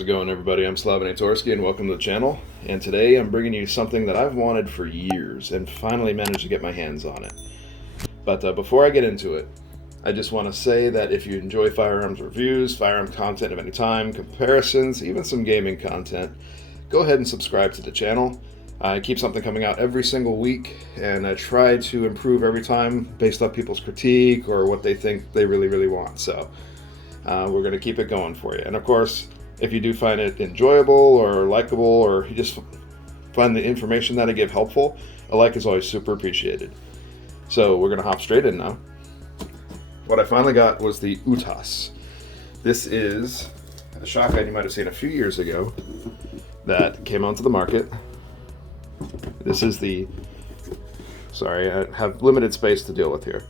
How's it going, everybody? I'm Slaven Atorsky and welcome to the channel. And today I'm bringing you something that I've wanted for years and finally managed to get my hands on it. But before I get into it, I just want to say that if you enjoy firearms reviews, firearm content of any time, comparisons, even some gaming content, go ahead and subscribe to the channel. I keep something coming out every single week, and I try to improve every time based off people's critique or what they think they really want. So we're going to keep it going for you. And of course, if you do find it enjoyable or likable, or you just find the information that I give helpful, a like is always super appreciated. So we're going to hop straight in now. What I finally got was the UTAS. This is a shotgun you might have seen a few years ago that came onto the market. This is the, sorry, I have limited space to deal with here.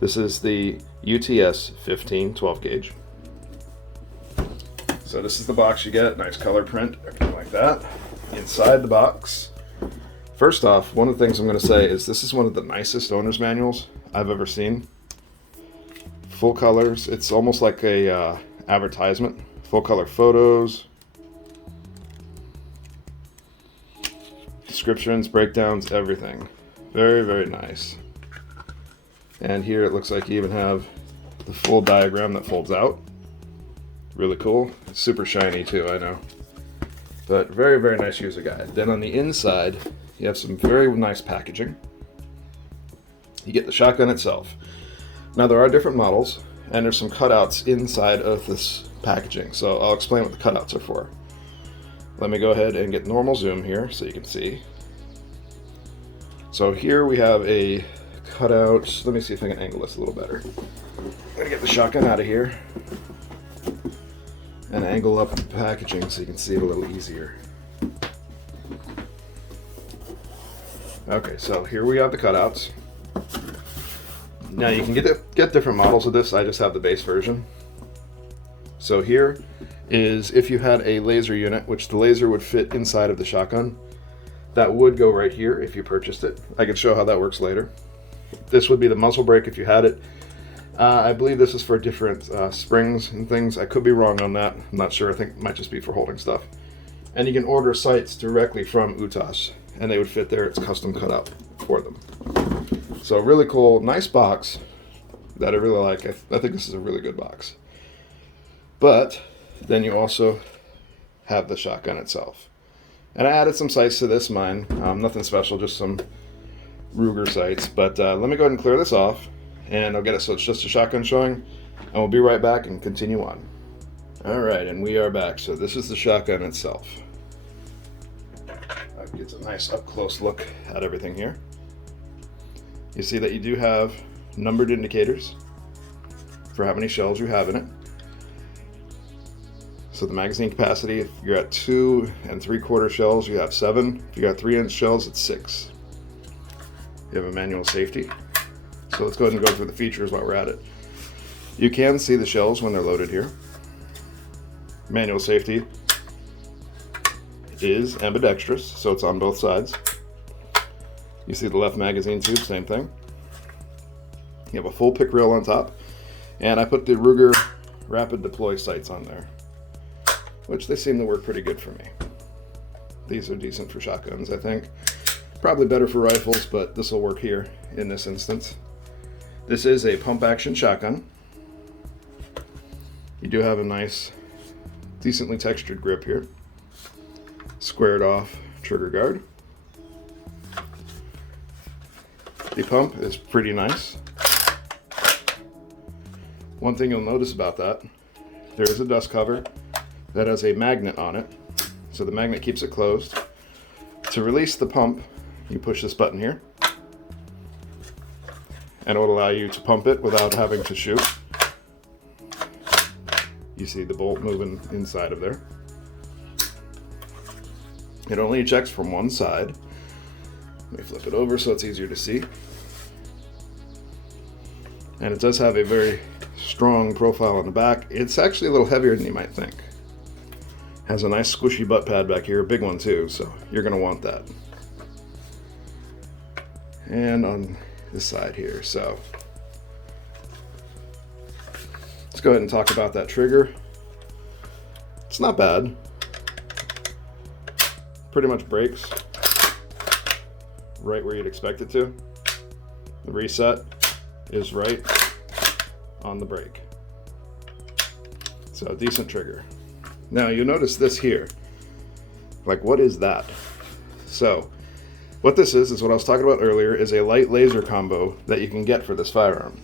This is the UTS 15 12 gauge. So this is the box you get, nice color print, everything like that. Inside the box, first off, one of the things I'm going to say is this is one of the nicest owner's manuals I've ever seen. Full colors, it's almost like a advertisement. Full color photos, descriptions, breakdowns, everything. Very nice. And here it looks like you even have the full diagram that folds out. Really cool. It's super shiny too, I know. But very nice user guide. Then on the inside, you have some very nice packaging. You get the shotgun itself. Now there are different models, and there's some cutouts inside of this packaging. So I'll explain what the cutouts are for. Let me go ahead and get normal zoom here so you can see. So here we have a cutout. Let me see if I can angle this a little better. I'm gonna get the shotgun out of here and angle up the packaging so you can see it a little easier. Okay, so here we have the cutouts. Now you can get different models of this. I just have the base version. So here is if you had a laser unit, which the laser would fit inside of the shotgun. That would go right here if you purchased it. I can show how that works later. This would be the muzzle brake if you had it. I believe this is for different springs and things. I could be wrong on that. I'm not sure. I think it might just be for holding stuff. And you can order sights directly from UTAS, and they would fit there. It's custom cut out for them. So really cool, nice box that I really like. I think this is a really good box. But then you also have the shotgun itself. And I added some sights to this, mine. Nothing special, just some Ruger sights. But let me go ahead and clear this off, and I'll get it so it's just a shotgun showing, and we'll be right back and continue on. Alright, and we are back. So this is the shotgun itself. That gets a nice up-close look at everything here. You see that you do have numbered indicators for how many shells you have in it. So the magazine capacity, if you're at 2 3/4 shells, you have 7. If you got 3-inch shells, it's 6. You have a manual safety. So let's go ahead and go through the features while we're at it. You can see the shells when they're loaded here. Manual safety is ambidextrous, so it's on both sides. You see the left magazine tube, same thing. You have a full pick reel on top, and I put the Ruger rapid deploy sights on there, which they seem to work pretty good for me. These are decent for shotguns, I think. Probably better for rifles, but this will work here in this instance. This is a pump action shotgun. You do have a nice, decently textured grip here. Squared off trigger guard. The pump is pretty nice. One thing you'll notice about that, there is a dust cover that has a magnet on it. So the magnet keeps it closed. To release the pump, you push this button here, and it will allow you to pump it without having to shoot. You see the bolt moving inside of there. It only ejects from one side. Let me flip it over so it's easier to see. And it does have a very strong profile on the back. It's actually a little heavier than you might think. Has a nice squishy butt pad back here, a big one too, so you're going to want that. And on this side here, so let's go ahead and talk about that trigger. It's not bad. pretty much breaks right where you'd expect it to. The reset is right on the break. So a decent trigger. Now you notice this here. Like, what is that? So what this is what I was talking about earlier, is a light laser combo that you can get for this firearm.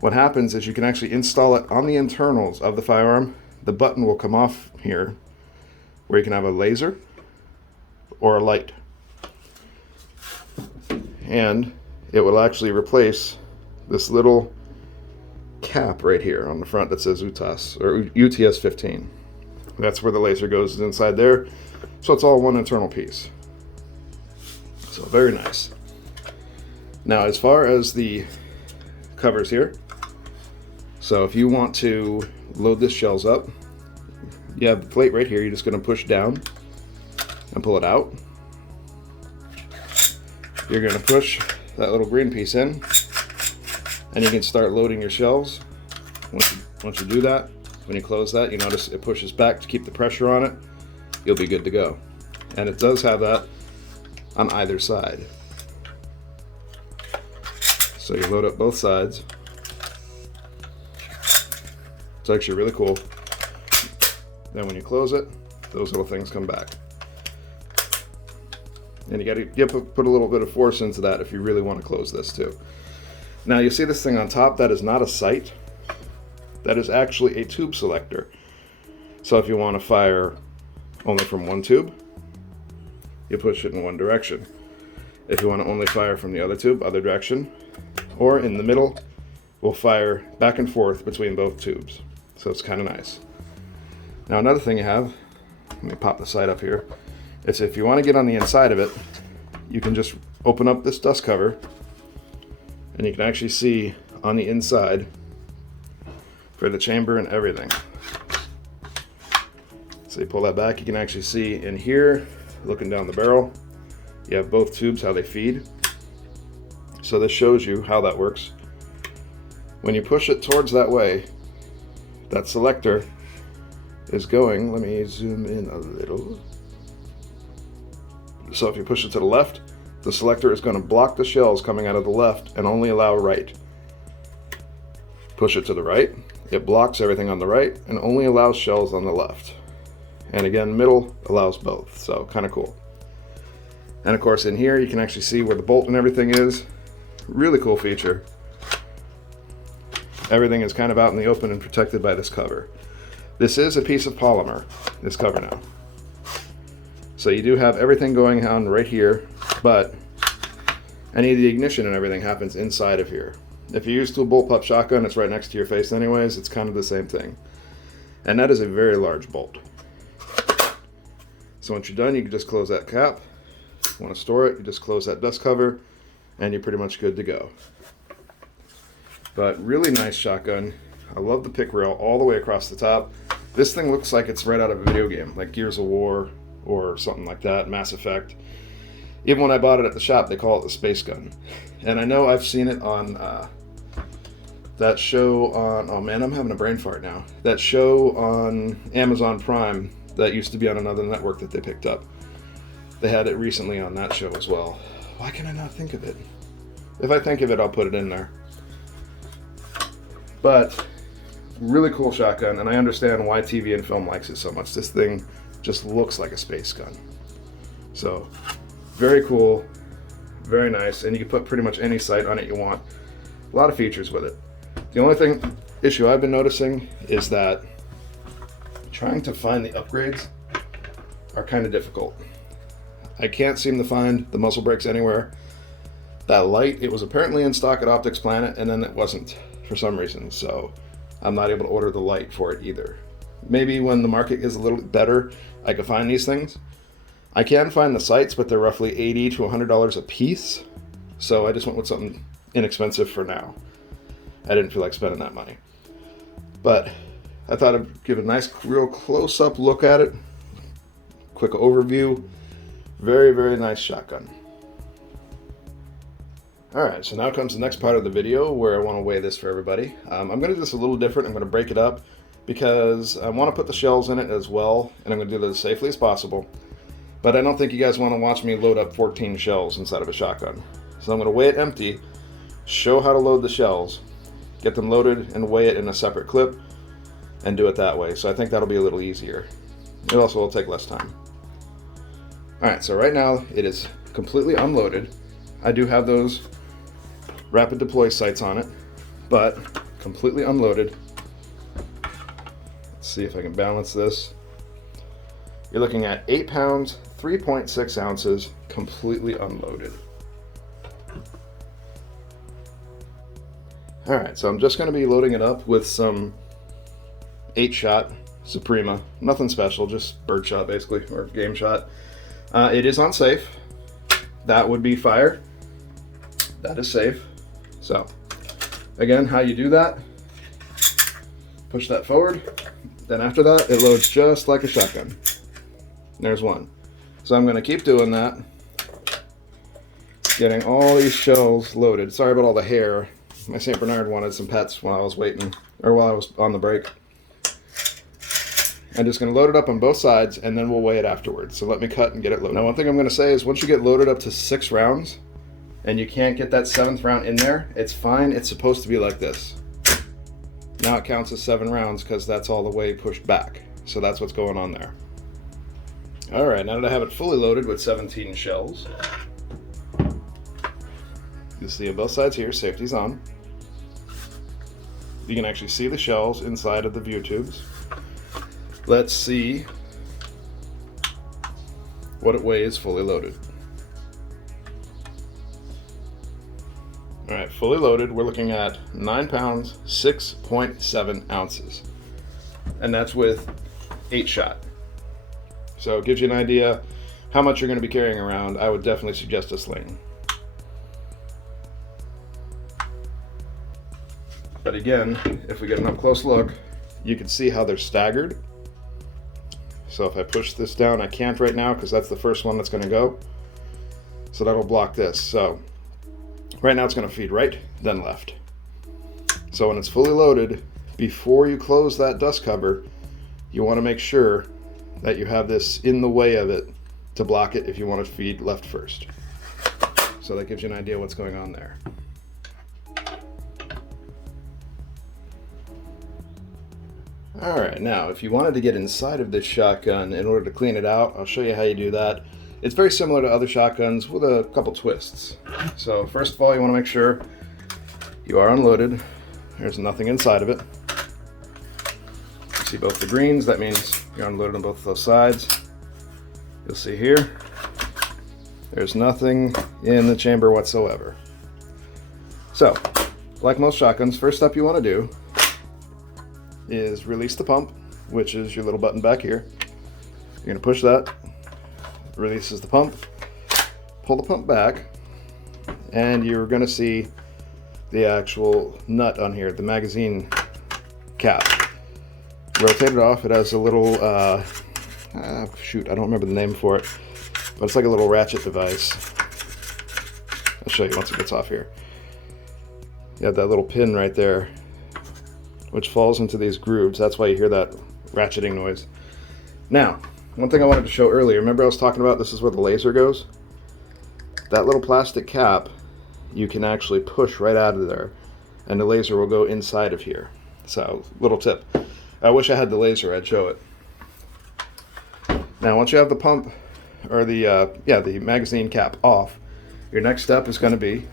What happens is you can actually install it on the internals of the firearm. The button will come off here where you can have a laser or a light. And it will actually replace this little cap right here on the front that says UTAS or UTS-15. That's where the laser goes, is inside there. So it's all one internal piece. So very nice. Now as far as the covers here, so if you want to load this shells up, you have the plate right here. You're just going to push down and pull it out. You're going to push that little green piece in, and you can start loading your shells. Once you do that, when you close that, you notice it pushes back to keep the pressure on it. You'll be good to go. And it does have that on either side. So you load up both sides. It's actually really cool. Then when you close it, those little things come back. And you gotta put a little bit of force into that if you really want to close this too. Now you see this thing on top, that is not a sight. That is actually a tube selector. So if you want to fire only from one tube, you push it in one direction. If you want to only fire from the other tube, other direction, or in the middle, we'll fire back and forth between both tubes. So it's kind of nice. Now another thing you have, let me pop the sight up here, is if you want to get on the inside of it, you can just open up this dust cover and you can actually see on the inside for the chamber and everything. So you pull that back, you can actually see in here, looking down the barrel, you have both tubes, how they feed. So this shows you how that works. When you push it towards that way, that selector is going, let me zoom in a little. So if you push it to the left, the selector is going to block the shells coming out of the left and only allow right. Push it to the right, it blocks everything on the right and only allows shells on the left. And again, middle allows both, so kind of cool. And of course in here you can actually see where the bolt and everything is. Really cool feature. Everything is kind of out in the open and protected by this cover. This is a piece of polymer, this cover now. So you do have everything going on right here, but any of the ignition and everything happens inside of here. If you use a bullpup shotgun, it's right next to your face anyways, it's kind of the same thing. And that is a very large bolt. So once you're done, you can just close that cap. If you want to store it, you just close that dust cover, and you're pretty much good to go. But really nice shotgun. I love the pick rail all the way across the top. This thing looks like it's right out of a video game, like Gears of War or something like that, Mass Effect. Even when I bought it at the shop, they call it the space gun. And I know I've seen it on that show on, oh man, I'm having a brain fart now. That show on Amazon Prime that used to be on another network that they picked up. They had it recently on that show as well. Why can I not think of it? If I think of it, I'll put it in there. But really cool shotgun, and I understand why TV and film likes it so much. This thing just looks like a space gun. So very cool, very nice, and you can put pretty much any sight on it you want. A lot of features with it. The only issue I've been noticing is that trying to find the upgrades are kind of difficult. I can't seem to find the muzzle brakes anywhere. That light, it was apparently in stock at Optics Planet, and then it wasn't for some reason, so I'm not able to order the light for it either. Maybe when the market is a little bit better, I could find these things. I can find the sights, but they're roughly $80 to $100 a piece, so I just went with something inexpensive for now. I didn't feel like spending that money. But I thought I'd give a nice, real close-up look at it. Quick overview. Very, very nice shotgun. Alright, so now comes the next part of the video where I want to weigh this for everybody. I'm going to do this a little different. I'm going to break it up because I want to put the shells in it as well, and I'm going to do that as safely as possible. But I don't think you guys want to watch me load up 14 shells inside of a shotgun. So I'm going to weigh it empty, show how to load the shells, get them loaded and weigh it in a separate clip, and do it that way. So I think that'll be a little easier. It also will take less time. Alright, so right now it is completely unloaded. I do have those rapid deploy sights on it, but completely unloaded. Let's see if I can balance this. You're looking at 8 pounds, 3.6 ounces, completely unloaded. Alright, so I'm just going to be loading it up with some 8-shot Suprema. Nothing special, just bird shot basically, or game shot. It is on safe. That would be fire. That is safe. So, again, how you do that, push that forward, then after that, it loads just like a shotgun. There's one. So I'm going to keep doing that, getting all these shells loaded. Sorry about all the hair. My St. Bernard wanted some pets while I was waiting, or while I was on the break. I'm just going to load it up on both sides, and then we'll weigh it afterwards. So let me cut and get it loaded. Now, one thing I'm going to say is once you get loaded up to 6 rounds, and you can't get that 7th round in there, it's fine. It's supposed to be like this. Now it counts as 7 rounds because that's all the way pushed back. So that's what's going on there. All right, now that I have it fully loaded with 17 shells, you see on both sides here, safety's on. You can actually see the shells inside of the view tubes. Let's see what it weighs fully loaded. All right, fully loaded, we're looking at 9 pounds, 6.7 ounces. And that's with 8-shot. So it gives you an idea how much you're going to be carrying around. I would definitely suggest a sling. But again, if we get an up-close look, you can see how they're staggered. So if I push this down, I can't right now because that's the first one that's going to go. So that'll block this. So right now it's going to feed right, then left. So when it's fully loaded, before you close that dust cover, you want to make sure that you have this in the way of it to block it if you want to feed left first. So that gives you an idea what's going on there. Alright, now if you wanted to get inside of this shotgun in order to clean it out, I'll show you how you do that. It's very similar to other shotguns with a couple twists. So first of all, you want to make sure you are unloaded. There's nothing inside of it. You see both the greens, that means you're unloaded on both of those sides. You'll see here, there's nothing in the chamber whatsoever. So, like most shotguns, first step you want to do is release the pump, which is your little button back here. You're going to push that, releases the pump, pull the pump back, and you're going to see the actual nut on here, the magazine cap. Rotate it off. It has a little, shoot, I don't remember the name for it, but it's like a little ratchet device. I'll show you once it gets off here. You have that little pin right there, which falls into these grooves. That's why you hear that ratcheting noise. Now, one thing I wanted to show earlier, remember I was talking about this is where the laser goes? That little plastic cap, you can actually push right out of there, and the laser will go inside of here. So, little tip. I wish I had the laser, I'd show it. Now, once you have the pump, or the magazine cap off, your next step is going to be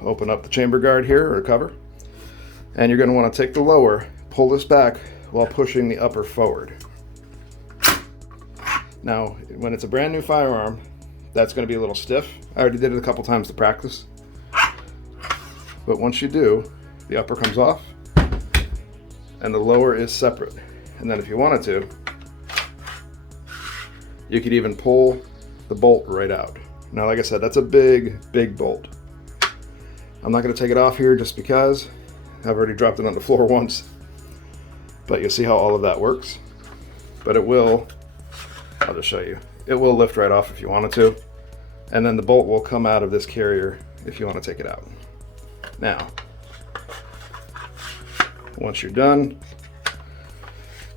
open up the chamber guard here, or cover, and you're going to want to take the lower, pull this back while pushing the upper forward. Now, when it's a brand new firearm, that's going to be a little stiff. I already did it a couple times to practice. But once you do, the upper comes off, and the lower is separate. And then if you wanted to, you could even pull the bolt right out. Now, like I said, that's a big, big bolt. I'm not going to take it off here just because I've already dropped it on the floor once. But you'll see how all of that works. But it will, I'll just show you. It will lift right off if you wanted to. And then the bolt will come out of this carrier if you want to take it out. Now, once you're done,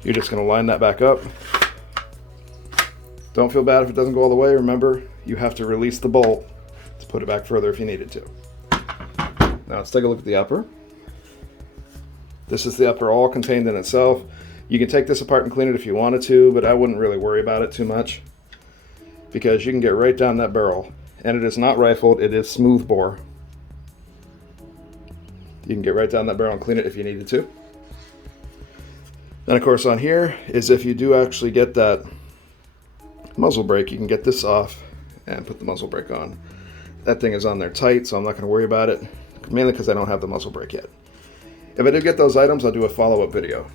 you're just going to line that back up. Don't feel bad if it doesn't go all the way. Remember, you have to release the bolt to put it back further if you needed to. Now let's take a look at the upper. This is the upper all contained in itself. You can take this apart and clean it if you wanted to, but I wouldn't really worry about it too much because you can get right down that barrel. And it is not rifled, it is smooth bore. You can get right down that barrel and clean it if you needed to. Then of course on here is if you do actually get that muzzle brake, you can get this off and put the muzzle brake on. That thing is on there tight, so I'm not going to worry about it, mainly because I don't have the muzzle brake yet. If I do get those items, I'll do a follow-up video.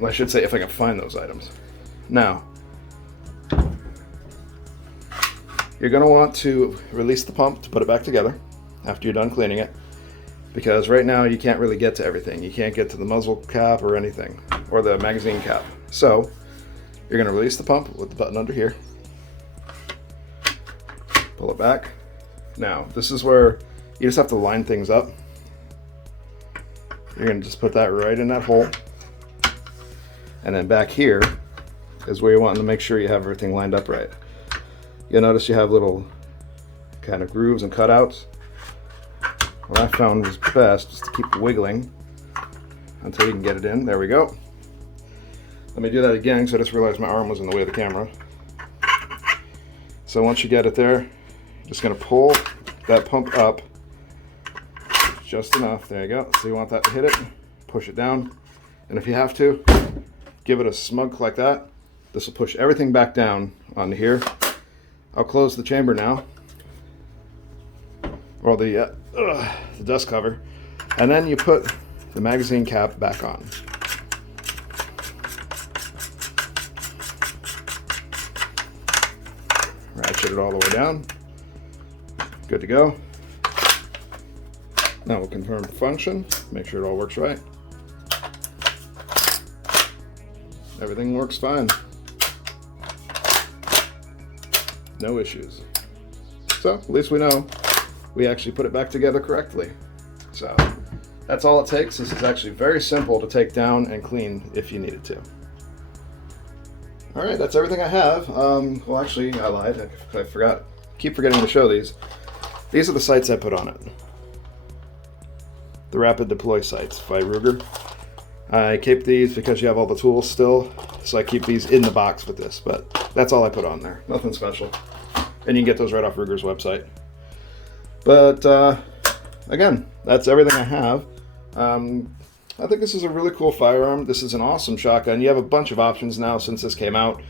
Well, I should say if I can find those items. Now, you're going to want to release the pump to put it back together after you're done cleaning it, because right now you can't really get to everything. You can't get to the muzzle cap or anything, or the magazine cap. So you're going to release the pump with the button under here, pull it back. Now this is where you just have to line things up. You're going to just put that right in that hole, and then back here is where you want to make sure you have everything lined up right. You'll notice you have little kind of grooves and cutouts. What I found was best is to keep wiggling until you can get it in. There we go. Let me do that again because I just realized my arm was in the way of the camera. So once you get it there, you're just going to pull that pump up just enough. There you go. So you want that to hit it, push it down, and if you have to, give it a smug like that. This will push everything back down onto here. I'll close the chamber now, or the dust cover, and then you put the magazine cap back on. Ratchet it all the way down. Good to go. Now we'll confirm the function, make sure it all works right. Everything works fine. No issues. So at least we know we actually put it back together correctly. So that's all it takes. This is actually very simple to take down and clean if you needed to. All right, that's everything I have. Well, actually, I lied. I forgot. Keep forgetting to show these. These are the sights I put on it. The rapid deploy sights by Ruger. I keep these because you have all the tools still, so I keep these in the box with this, but that's all I put on there. Nothing special. And you can get those right off Ruger's website. But again, that's everything I have. I think this is a really cool firearm. This is an awesome shotgun. You have a bunch of options now since this came out,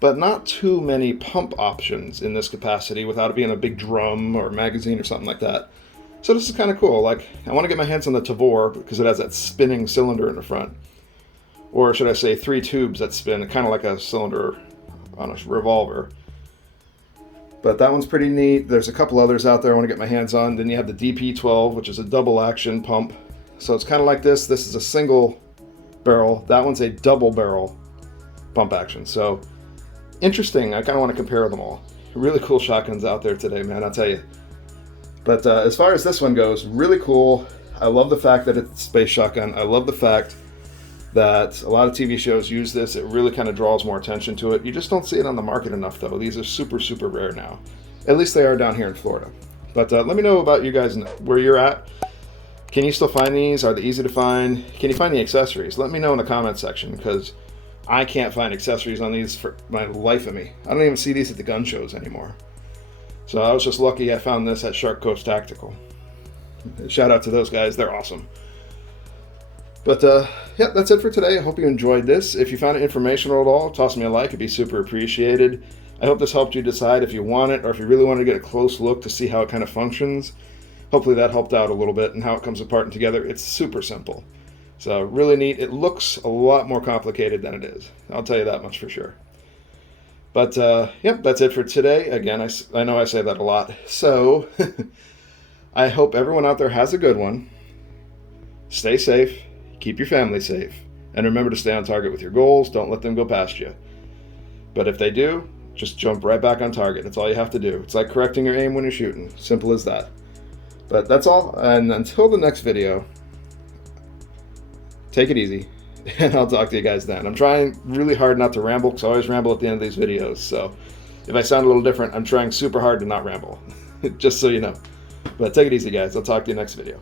but not too many pump options in this capacity without it being a big drum or magazine or something like that. So this is kind of cool. Like, I want to get my hands on the Tavor because it has that spinning cylinder in the front. Or should I say 3 tubes that spin, kind of like a cylinder on a revolver. But that one's pretty neat. There's a couple others out there I want to get my hands on. Then you have the DP12, which is a double action pump. So it's kind of like this. This is a single barrel. That one's a double barrel pump action. So interesting. I kind of want to compare them all. Really cool shotguns out there today, man, I'll tell you. But as far as this one goes, really cool. I love the fact that it's a space shotgun. I love the fact that a lot of TV shows use this. It really kind of draws more attention to it. You just don't see it on the market enough, though. These are super, super rare now. At least they are down here in Florida. But let me know about you guys, where you're at. Can you still find these? Are they easy to find? Can you find the accessories? Let me know in the comment section, because I can't find accessories on these for my life of me. I don't even see these at the gun shows anymore. So I was just lucky I found this at Shark Coast Tactical. Shout out to those guys, they're awesome. But yeah, that's it for today. I hope you enjoyed this. If you found it informational at all, toss me a like, it'd be super appreciated. I hope this helped you decide if you want it, or if you really want to get a close look to see how it kind of functions. Hopefully that helped out a little bit and how it comes apart and together. It's super simple. So really neat. It looks a lot more complicated than it is. I'll tell you that much for sure. But yep, that's it for today. Again, I know I say that a lot. So I hope everyone out there has a good one. Stay safe. Keep your family safe. And remember to stay on target with your goals. Don't let them go past you. But if they do, just jump right back on target. That's all you have to do. It's like correcting your aim when you're shooting. Simple as that. But that's all. And until the next video, take it easy and I'll talk to you guys then. I'm trying really hard not to ramble, because I always ramble at the end of these videos. So if I sound a little different, I'm trying super hard to not ramble, just so you know. But take it easy, guys. I'll talk to you next video.